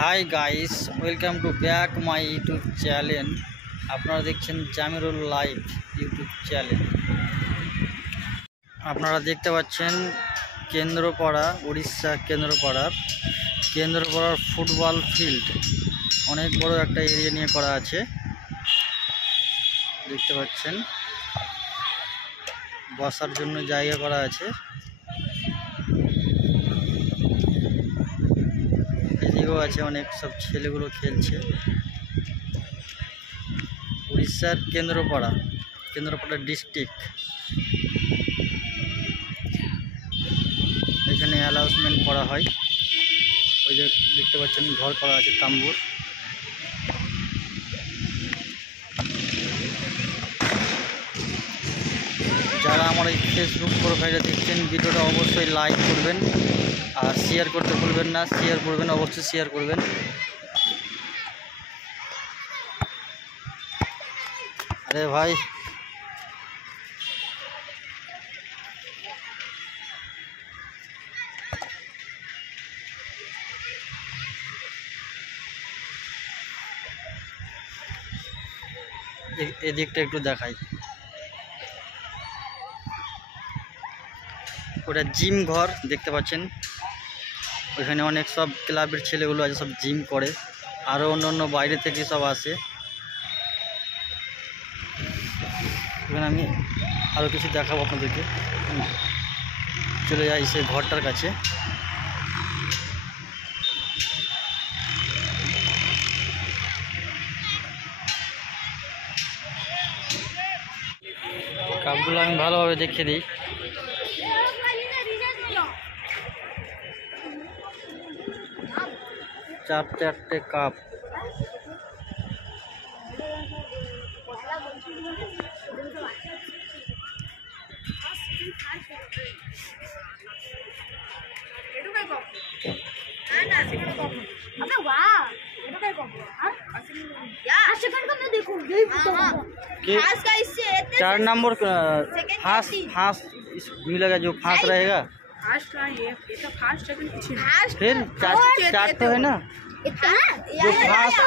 Hi guys, welcome to back my YouTube channel. আপনারা দেখছেন Jamirul live YouTube channel. আপনারা দেখতে পাচ্ছেন কেন্দ্রপাড়া, উড়িষ্যা কেন্দ্রপাড়ার ফুটবল ফিল্ড। অনেক বড় একটা এরিয়া নিয়ে করা আছে, দেখতে পাচ্ছেন। বসার জন্য জায়গা করা আছে। এদিকেও আছে, অনেক সব ছেলেগুলো খেলছে। উড়িষ্যার কেন্দ্রপাড়া ডিস্ট্রিক্ট। এখানে অ্যানাউন্সমেন্ট করা হয়। ওই যে দেখতে পাচ্ছেন ঘর করা আছে, তাম্বুর। যারা আমার এই ফেসবুক প্রোফাইলে দেখছেন, ভিডিওটা অবশ্যই লাইক করবেন আর শেয়ার করতে ভুলবেন না। শেয়ার করবেন, অবশ্যই শেয়ার করবেন। আরে ভাই, এদিকটা একটু দেখাই। ওটা জিম ঘর দেখতে পাচ্ছেন। ওইখানে অনেক সব ক্লাবের ছেলেগুলো আছে, সব জিম করে। আরও অন্য বাইরে থেকে সব আসে। এখানে আমি আরও কিছু দেখাবো আপনাদেরকে। চলে যাই সেই ঘরটার কাছে। কাপগুলো আমি ভালোভাবে দেখিয়ে দিই। চারটে কাপ। चार नंबर फास्ट मिलेगा, जो फास्ट रहेगा। फिर चार तो है ना, जो फास्ट,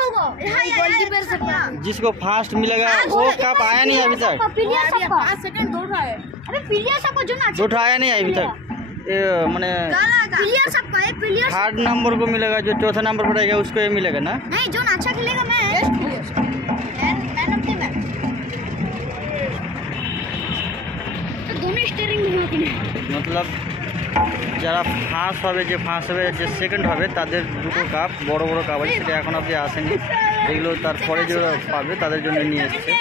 जिसको फास्ट मिलेगा वो कप आया नहीं अभी तक। जो आया नहीं अभी तक। मैंने थर्ड नंबर को मिलेगा, जो चौथा नंबर पर रहेगा उसको ये मिलेगा ना। नहीं, जो अच्छा खेलेगा मैं तो दोनों स्टीयरिंग मतलब যারা ফার্স্ট হবে, যে সেকেন্ড হবে, তাদের দুটো কাপ, বড় বড় কাপ আছে। সেটা এখন অবধি আসেনি। এগুলো তারপরে যে পাবে তাদের জন্য নিয়ে এসছে।